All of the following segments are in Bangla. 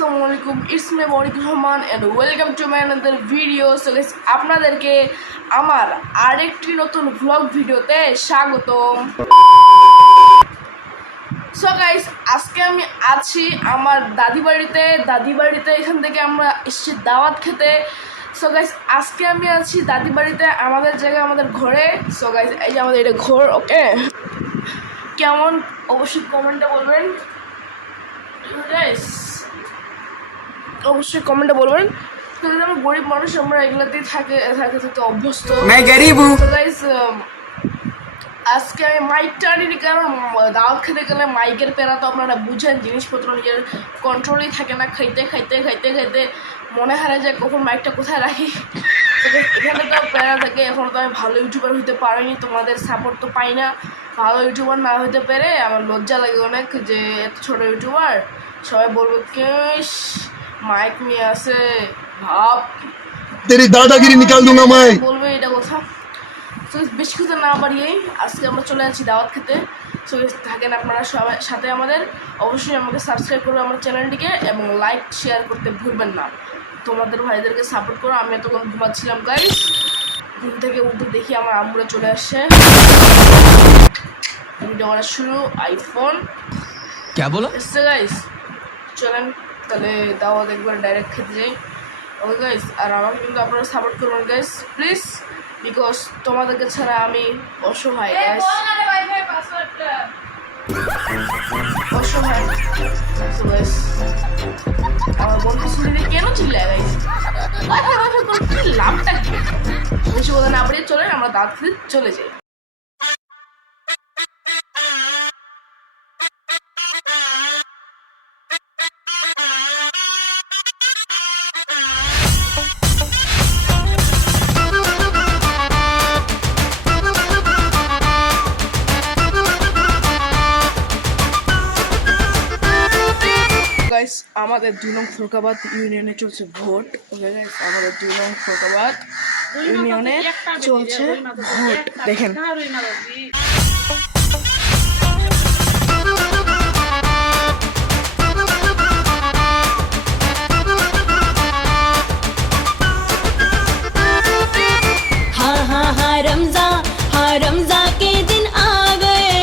আসসালামু আলাইকুম, it's me Monikur Rahman and welcome to my another video. So guys, আপনাদেরকে আমার আরেকটি নতুন ভ্লগ ভিডিওতে স্বাগতম। সো গাইস, আজকে আমি আছি আমার দাদি বাড়িতে। এখান থেকে আমরা এসেছি দাওয়াত খেতে। সো গাইস, আজকে আমি আছি দাদি বাড়িতে, আমাদের জায়গায়, আমাদের ঘরে। সো গাইস, এই যে আমাদের এটা ঘর। ওকে, কেমন অবশ্যই কমেন্টে বলবেন গাইস, অবশ্যই কমেন্টে বলবেন। আমরা গরিব মানুষ, আমরা এগুলাতেই থাকতে অভ্যস্ত। গাইস, আজকে আমি মাইকটা আনিনি, কারণ দাওয়াত খেতে গেলে মাইকের প্যারা তো আপনারা বুঝেন, জিনিসপত্র নিজের কন্ট্রোলেই থাকে না। খাইতে মনে হারায় যায় কখন মাইকটা কোথায় রাখি। এখানে তো প্যারা থাকে। এখন তো আমি ভালো ইউটিউবার হইতে পারিনি, তোমাদের সাপোর্ট তো পাই না। ভালো ইউটিউবার না হইতে পেরে আমার লজ্জা লাগে অনেক, যে এত ছোটো ইউটিউবার। সবাই বলবো কেশ মাইক নিয়ে আসে, ভাব तेरी दादागिरी निकाल दूंगा मैं। বলবে এটা কথা। তো বেশি কথা না বাড়িয়েই আজকে আমরা চলে যাচ্ছি দাওয়াত খেতে। সো থাকেন আপনারা সবাই সাথে আমাদের। অবশ্যই আমাকে সাবস্ক্রাইব করবে আমার চ্যানেলটিকে, এবং লাইক শেয়ার করতে ভুলবেন না। তোমাদের ভাইদেরকে সাপোর্ট করো। আমি এতক্ষণ ঘুমাচ্ছিলাম গাইস, ঘুম থেকে উঠে দেখি আমার আম্মুরা চলে আসছে। ভিডিও করা শুরু। আইফোন क्या बोला? এসছে গাইস। চলেন তাহলে দাওয়াত একবার ডাইরেক্ট খেতে যাই। ওকে গাইস, আর আমাকে কিন্তু আপনারা সাপোর্ট করবেন গাইস, প্লিজ, বিকজ তোমাদেরকে ছাড়া আমি অসহায় গাইস, অসহায়। So guys, আমার বন্ধু শুনে কেন চিল্লায় গাইস? ওয়াইফাই করে কি লাভটা কি? বেশি কথা না বাড়িয়ে চলেন আমরা দাওয়াত খেতে চলে যাই। গাইস, আমাদের 2 নং ফরকাবাদ ইউনিয়নে চলছে ভোট। ওকে গাইস, আমাদের 2 নং ফরকাবাদ ইউনিয়নে চলছে ভোট। দেখেন रमजा के दिन आ गए।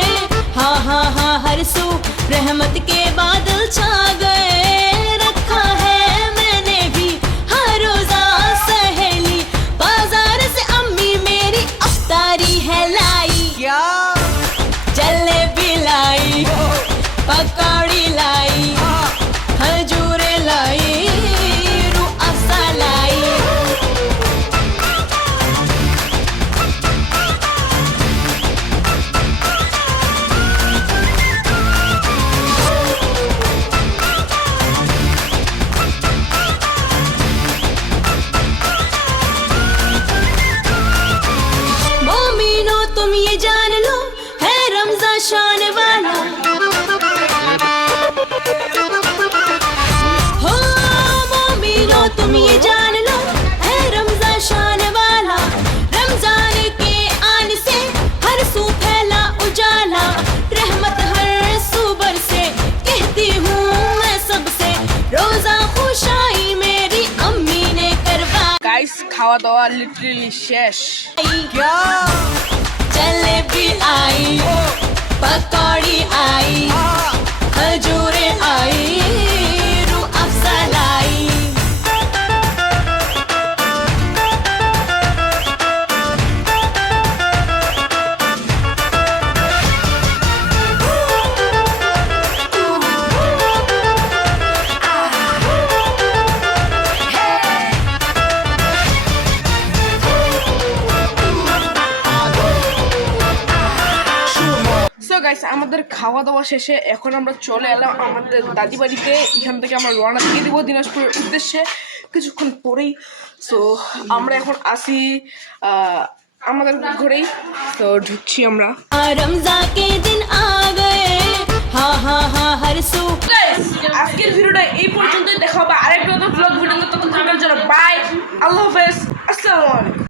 हाँ हर सू रहमत के बादल छा गए। रखा है मैंने भी हर रोजा सहेली, बाजार से अम्मी मेरी अफ्तारी है लाई। क्या जलेबी लाई, पकौड़ी लाई, खजूरे लाई, रूह अफ़ज़ा लाई। तुम ये जान लो, है रमज़ान शान वाला। हो मोमिनो तुम ये जान लो, है रमज़ान शान वाला। रमज़ान के आने से हर सू फैला उजाला, रहमत हर सू बरसे, कहती हूँ मैं सबसे, रोज़ा खुशाई मेरी अम्मी ने करवाई। গাইস, খাওয়া দাওয়া লিটারালি শেষ। क्या जलेबी आई, पकौड़ी आई, खजूरे आई, रूह अफ़ज़ा लाई। গাইস, আমাদের খাওয়া দাওয়া শেষে এখন আমরা চলে এলাম আমাদের দাদি বাড়িতে। এখান থেকে আমরা রওনা দিয়ে দিব দিনাজপুরের উদ্দেশ্যে কিছুক্ষণ পরেই। সো আমরা এখন আসি আমাদের ঘরেই। তো ঢুকছি আমরা। रमज़ान के दिन आ गए। हाँ हर सू। আজকের ভিডিওটা এই পর্যন্তই। দেখা হবে আরেকটা নতুন ব্লগ ভিডিও। ততক্ষণের জন্য বাই, আল্লাহ হাফেজ, আসসালামু আলাইকুম।